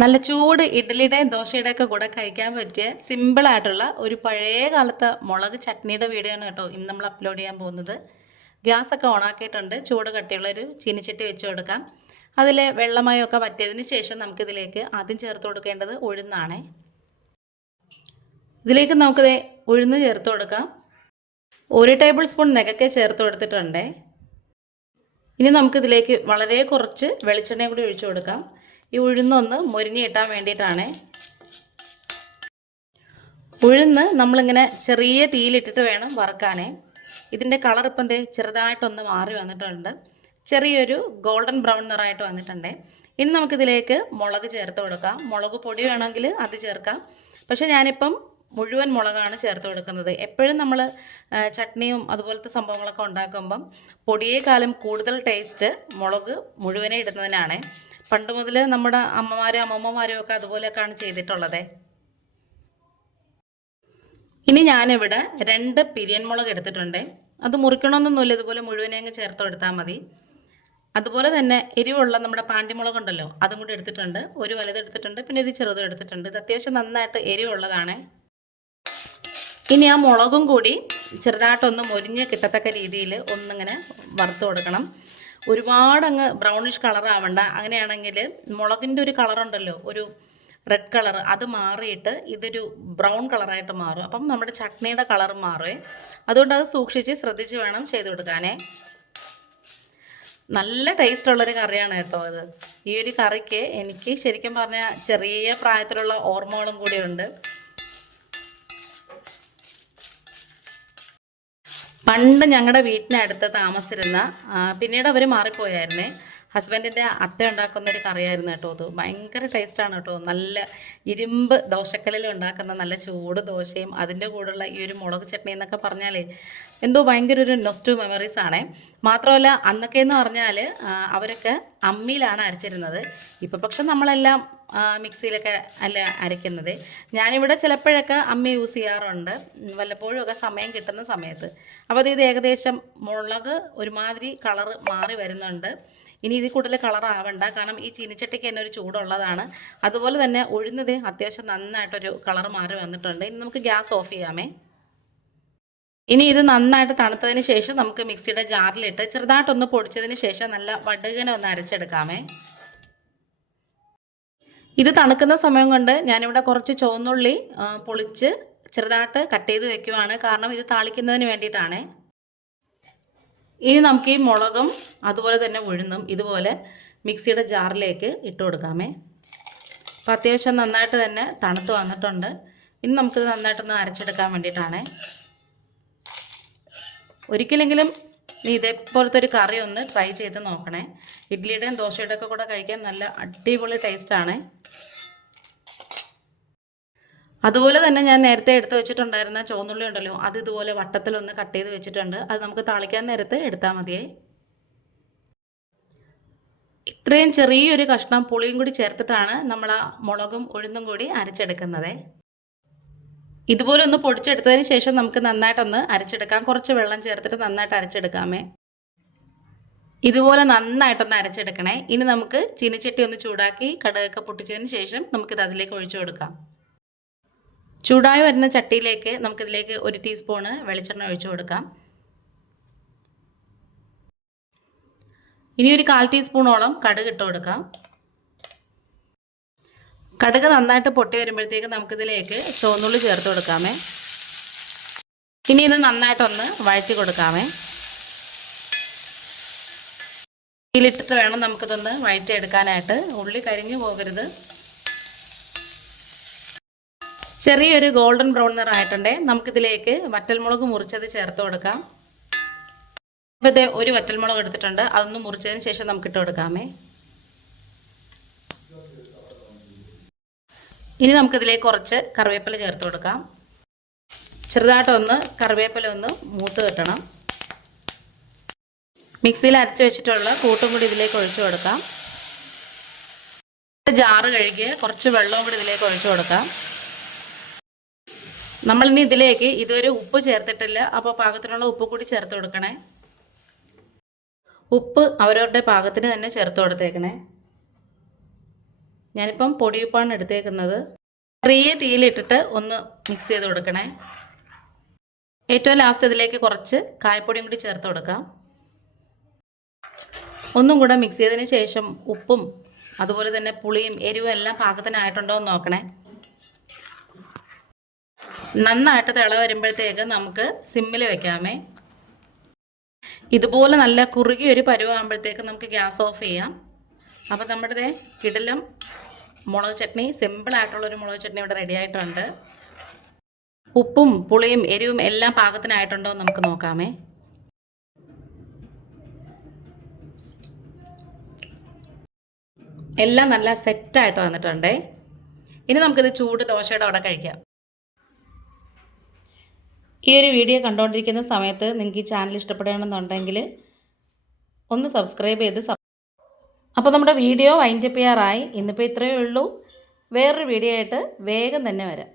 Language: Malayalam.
നല്ല ചൂട് ഇഡ്ഡലിയുടെയും ദോശയുടെയൊക്കെ കൂടെ കഴിക്കാൻ പറ്റിയ സിമ്പിളായിട്ടുള്ള ഒരു പഴയ കാലത്തെ മുളക് ചട്നിയുടെ വീഡിയോ ആണ് കേട്ടോ ഇന്ന് നമ്മൾ അപ്ലോഡ് ചെയ്യാൻ പോകുന്നത്. ഗ്യാസൊക്കെ ഓണാക്കിയിട്ടുണ്ട്. ചൂട് കട്ടിയുള്ളൊരു ചീനിച്ചട്ടി വെച്ച് കൊടുക്കാം. അതിൽ വെള്ളമയമൊക്കെ വറ്റിയതിന് ശേഷം നമുക്കിതിലേക്ക് ആദ്യം ചേർത്ത് കൊടുക്കേണ്ടത് ഉഴുന്നാണ്. ഇതിലേക്ക് നമുക്കിത് ഉഴുന്ന് ചേർത്ത് കൊടുക്കാം. 1 ടേബിൾ സ്പൂൺ നെകക്കെ ചേർത്ത് കൊടുത്തിട്ടുണ്ട്. ഇനി നമുക്കിതിലേക്ക് വളരെ കുറച്ച് വെളിച്ചെണ്ണയും കൂടി ഒഴിച്ചു കൊടുക്കാം. ഈ ഉഴുന്നൊന്ന് മൊരിഞ്ഞ് കിട്ടാൻ വേണ്ടിയിട്ടാണ്. ഉഴുന്ന് നമ്മളിങ്ങനെ ചെറിയ തീയിലിട്ടിട്ട് വേണം വറുക്കാനേ. ഇതിൻ്റെ കളർ ഇപ്പം ദേ ചെറുതായിട്ടൊന്ന് മാറി വന്നിട്ടുണ്ട്. ചെറിയൊരു ഗോൾഡൻ ബ്രൗൺ നിറമായിട്ട് വന്നിട്ടുണ്ട്. ഇനി നമുക്കിതിലേക്ക് മുളക് ചേർത്ത് കൊടുക്കാം. മുളക് പൊടി വേണമെങ്കിൽ അത് ചേർക്കാം. പക്ഷേ ഞാനിപ്പം മുഴുവൻ മുളകാണ് ചേർത്ത് കൊടുക്കുന്നത്. എപ്പോഴും നമ്മൾ ചട്നിയും അതുപോലത്തെ സംഭവങ്ങളൊക്കെ ഉണ്ടാക്കുമ്പം പൊടിയേക്കാളും കൂടുതൽ ടേസ്റ്റ് മുളക് മുഴുവനെ ഇടുന്നതിനാണ്. പണ്ട് മുതൽ നമ്മുടെ അമ്മമാരും അമ്മമ്മമാരും ഒക്കെ അതുപോലെയൊക്കെയാണ് ചെയ്തിട്ടുള്ളത്. ഇനി ഞാനിവിടെ 2 പിരിയൻ മുളക് എടുത്തിട്ടുണ്ട്. അത് മുറിക്കണമെന്നൊന്നുമില്ല, ഇതുപോലെ മുഴുവനെ അങ്ങ് ചേർത്ത് കൊടുത്താൽ മതി. അതുപോലെ തന്നെ എരിവുള്ള നമ്മുടെ പാണ്ടിമുളക് ഉണ്ടല്ലോ, അതും കൂടി എടുത്തിട്ടുണ്ട്. ഒരു വലുത് എടുത്തിട്ടുണ്ട്, പിന്നെ ഒരു ചെറുതും എടുത്തിട്ടുണ്ട്. ഇത് അത്യാവശ്യം നന്നായിട്ട് എരിവുള്ളതാണ്. ഇനി ആ മുളകും കൂടി ചെറുതായിട്ടൊന്ന് മൊരിഞ്ഞ് കിട്ടത്തക്ക രീതിയിൽ ഒന്നിങ്ങനെ വറുത്ത് കൊടുക്കണം. ഒരുപാടങ്ങ് ബ്രൗണിഷ് കളറാവണ്ട. അങ്ങനെയാണെങ്കിൽ മുളകിൻ്റെ ഒരു കളറുണ്ടല്ലോ, ഒരു റെഡ് കളർ, അത് മാറിയിട്ട് ഇതൊരു ബ്രൗൺ കളറായിട്ട് മാറും. അപ്പം നമ്മുടെ ചട്നിയുടെ കളർ മാറുമേ. അതുകൊണ്ട് അത് സൂക്ഷിച്ച് ശ്രദ്ധിച്ച് വേണം ചെയ്ത് കൊടുക്കാനേ. നല്ല ടേസ്റ്റുള്ളൊരു കറിയാണ് കേട്ടോ ഇത്. ഈ ഒരു കറിക്ക് എനിക്ക് ശരിക്കും പറഞ്ഞാൽ ചെറിയ പ്രായത്തിലുള്ള ഓർമ്മകളും കൂടിയുണ്ട്. പണ്ട് ഞങ്ങളുടെ വീട്ടിനടുത്ത് താമസിച്ചിരുന്ന, പിന്നീട് അവർ മാറിപ്പോയായിരുന്നേ, ഹസ്ബൻഡിൻ്റെ അത്ത ഉണ്ടാക്കുന്നൊരു കറിയായിരുന്നു കേട്ടോ അത്. ഭയങ്കര ടേസ്റ്റാണ് കേട്ടോ. നല്ല ഇരുമ്പ് ദോശക്കല്ലിൽ ഉണ്ടാക്കുന്ന നല്ല ചൂട് ദോശയും അതിൻ്റെ കൂടെയുള്ള ഈ ഒരു മുളക് ചട്നി എന്നൊക്കെ പറഞ്ഞാലേ എന്തോ ഭയങ്കര ഒരു നൊസ്റ്റു മെമ്മറീസ് ആണേ. മാത്രമല്ല അന്നൊക്കെ എന്ന് പറഞ്ഞാൽ അവരൊക്കെ അമ്മിയിലാണ് അരച്ചിരുന്നത്. ഇപ്പം പക്ഷെ നമ്മളെല്ലാം മിക്സിയിലൊക്കെ അല്ല അരയ്ക്കുന്നത്. ഞാനിവിടെ ചിലപ്പോഴൊക്കെ അമ്മി യൂസ് ചെയ്യാറുണ്ട്, വല്ലപ്പോഴും ഒക്കെ സമയം കിട്ടുന്ന സമയത്ത്. അപ്പോൾ ഇത് ഏകദേശം മുളക് ഒരുമാതിരി കളറ് മാറി വരുന്നുണ്ട്. ഇനി ഇതിൽ കൂടുതൽ കളർ ആവണ്ട, കാരണം ഈ ചീനിച്ചട്ടിക്ക് തന്നെ ഒരു ചൂടുള്ളതാണ്. അതുപോലെ തന്നെ ഉഴുന്നത് അത്യാവശ്യം നന്നായിട്ടൊരു കളർ മാറി വന്നിട്ടുണ്ട്. ഇനി നമുക്ക് ഗ്യാസ് ഓഫ് ചെയ്യാമേ. ഇനി ഇത് നന്നായിട്ട് തണുത്തതിന് ശേഷം നമുക്ക് മിക്സിയുടെ ജാറിലിട്ട് ചെറുതായിട്ടൊന്ന് പൊടിച്ചതിന് ശേഷം നല്ല വടുകനെ ഒന്ന് അരച്ചെടുക്കാമേ. ഇത് തണുക്കുന്ന സമയം കൊണ്ട് ഞാനിവിടെ കുറച്ച് ചുവന്നുള്ളി പൊളിച്ച് ചെറുതായിട്ട് കട്ട് ചെയ്ത് വെക്കുവാണ്, കാരണം ഇത് താളിക്കുന്നതിന് വേണ്ടിയിട്ടാണ്. ഇനി നമുക്ക് ഈ മുളകും അതുപോലെ തന്നെ ഉഴുന്നും ഇതുപോലെ മിക്സിയുടെ ജാറിലേക്ക് ഇട്ട് കൊടുക്കാമേ. അപ്പോൾ അത്യാവശ്യം നന്നായിട്ട് തന്നെ തണുത്ത് വന്നിട്ടുണ്ട്. ഇനി നമുക്കിത് നന്നായിട്ടൊന്ന് അരച്ചെടുക്കാൻ വേണ്ടിയിട്ടാണ്. ഒരിക്കലെങ്കിലും നീ ഇതേപോലത്തെ ഒരു കറി ഒന്ന് ട്രൈ ചെയ്ത് നോക്കണേ. ഇഡ്ഡലിയുടെയും ദോശയുടെയും ഒക്കെ കൂടെ കഴിക്കാൻ നല്ല അടിപൊളി ടേസ്റ്റാണ്. അതുപോലെ തന്നെ ഞാൻ നേരത്തെ എടുത്ത് വെച്ചിട്ടുണ്ടായിരുന്ന ചുവന്നുള്ളി ഉണ്ടല്ലോ, അത് ഇതുപോലെ വട്ടത്തിലൊന്ന് കട്ട് ചെയ്ത് വെച്ചിട്ടുണ്ട്. അത് നമുക്ക് താളിക്കാൻ നേരത്ത് എടുത്താൽ മതിയേ. ഇത്രയും ചെറിയൊരു കഷ്ണം പുളിയും കൂടി ചേർത്തിട്ടാണ് നമ്മൾ ആ മുളകും ഉഴുന്നും കൂടി അരച്ചെടുക്കുന്നത്. ഇതുപോലെ ഒന്ന് പൊടിച്ചെടുത്തതിന് ശേഷം നമുക്ക് നന്നായിട്ടൊന്ന് അരച്ചെടുക്കാം. കുറച്ച് വെള്ളം ചേർത്തിട്ട് നന്നായിട്ട് അരച്ചെടുക്കാമേ. ഇതുപോലെ നന്നായിട്ടൊന്ന് അരച്ചെടുക്കണേ. ഇനി നമുക്ക് ചീനിച്ചട്ടി ഒന്ന് ചൂടാക്കി കടുകൊക്കെ പൊട്ടിച്ചതിന് ശേഷം നമുക്കിത് അതിലേക്ക് ഒഴിച്ചു കൊടുക്കാം. ചൂടായി വരുന്ന ചട്ടിയിലേക്ക് നമുക്കിതിലേക്ക് 1 ടീസ്പൂണ് വെളിച്ചെണ്ണ ഒഴിച്ചു കൊടുക്കാം. ഇനി ഒരു 1/4 ടീസ്പൂണോളം കടുക് ഇട്ട് കൊടുക്കാം. കടുക് നന്നായിട്ട് പൊട്ടി വരുമ്പോഴത്തേക്ക് നമുക്കിതിലേക്ക് ചുവന്നുള്ളി ചേർത്ത് കൊടുക്കാമേ. ഇനി ഇത് നന്നായിട്ടൊന്ന് വഴറ്റി കൊടുക്കാമേ. ഇതിലിട്ടിട്ട് വേണം നമുക്കിതൊന്ന് വഴറ്റിയെടുക്കാനായിട്ട്. ഉള്ളി കരിഞ്ഞു പോകരുത്. ചെറിയൊരു ഗോൾഡൻ ബ്രൗൺ നിറമായിട്ടുണ്ട്. നമുക്കിതിലേക്ക് വറ്റൽമുളക് മുറിച്ചത് ചേർത്ത് കൊടുക്കാം. ഇപ്പോൾ ഇത് ഒരു വറ്റൽമുളക് എടുത്തിട്ടുണ്ട്, അതൊന്ന് മുറിച്ചതിന് ശേഷം നമുക്കിട്ട് കൊടുക്കാമേ. ഇനി നമുക്കിതിലേക്ക് കുറച്ച് കറിവേപ്പില ചേർത്ത് കൊടുക്കാം. ചെറുതായിട്ടൊന്ന് കറിവേപ്പില ഒന്ന് മൂത്ത് കിട്ടണം. മിക്സിയിൽ അരച്ച് വെച്ചിട്ടുള്ള കൂട്ടും കൂടി ഇതിലേക്ക് ഒഴിച്ചു കൊടുക്കാം. ജാറ് കഴുകി കുറച്ച് വെള്ളവും കൂടി ഇതിലേക്ക് ഒഴിച്ചു കൊടുക്കാം. നമ്മളിനി ഇതിലേക്ക് ഇതുവരെ ഉപ്പ് ചേർത്തിട്ടില്ല, അപ്പോൾ പാകത്തിനുള്ള ഉപ്പ് കൂടി ചേർത്ത് കൊടുക്കണേ. ഉപ്പ് അവരവരുടെ പാകത്തിന് തന്നെ ചേർത്ത് കൊടുത്തേക്കണേ. ഞാനിപ്പം പൊടിയുപ്പാണ് എടുത്തേക്കുന്നത്. ചെറിയ തീയിലിട്ടിട്ട് ഒന്ന് മിക്സ് ചെയ്ത് കൊടുക്കണേ. ഏറ്റവും ലാസ്റ്റ് ഇതിലേക്ക് കുറച്ച് കായപ്പൊടിയും കൂടി ചേർത്ത് കൊടുക്കാം. ഒന്നും കൂടെ മിക്സ് ചെയ്തതിന് ശേഷം ഉപ്പും അതുപോലെ തന്നെ പുളിയും എരിവും എല്ലാം പാകത്തിനായിട്ടുണ്ടോ എന്ന് നോക്കണേ. നന്നായിട്ട് തിള വരുമ്പോഴത്തേക്ക് നമുക്ക് സിമ്മിൽ വെക്കാമേ. ഇതുപോലെ നല്ല കുറുകിയൊരു പരുവാകുമ്പോഴത്തേക്ക് നമുക്ക് ഗ്യാസ് ഓഫ് ചെയ്യാം. അപ്പോൾ നമ്മുടെ കിടിലം മുളക് ചട്നി, സിമ്പിളായിട്ടുള്ളൊരു മുളക് ചട്നി ഇവിടെ റെഡി ആയിട്ടുണ്ട്. ഉപ്പും പുളിയും എരിവും എല്ലാം പാകത്തിനായിട്ടുണ്ടോ എന്ന് നമുക്ക് നോക്കാമേ. എല്ലാം നല്ല സെറ്റായിട്ട് വന്നിട്ടുണ്ട്. ഇനി നമുക്കിത് ചൂട് ദോശയുടെ അവിടെ കഴിക്കാം. ഈ ഒരു വീഡിയോ കണ്ടുകൊണ്ടിരിക്കുന്ന സമയത്ത് നിങ്ങൾക്ക് ഈ ചാനൽ ഇഷ്ടപ്പെടുകയാണെന്നുണ്ടെങ്കിൽ ഒന്ന് സബ്സ്ക്രൈബ് ചെയ്ത് അപ്പോൾ നമ്മുടെ വീഡിയോ വൈൻഡപ്പ് ചെയ്യാറായി. ഇന്നിപ്പോൾ ഇത്രയേ ഉള്ളൂ. വേറൊരു വീഡിയോ ആയിട്ട് വേഗം തന്നെ വരാം.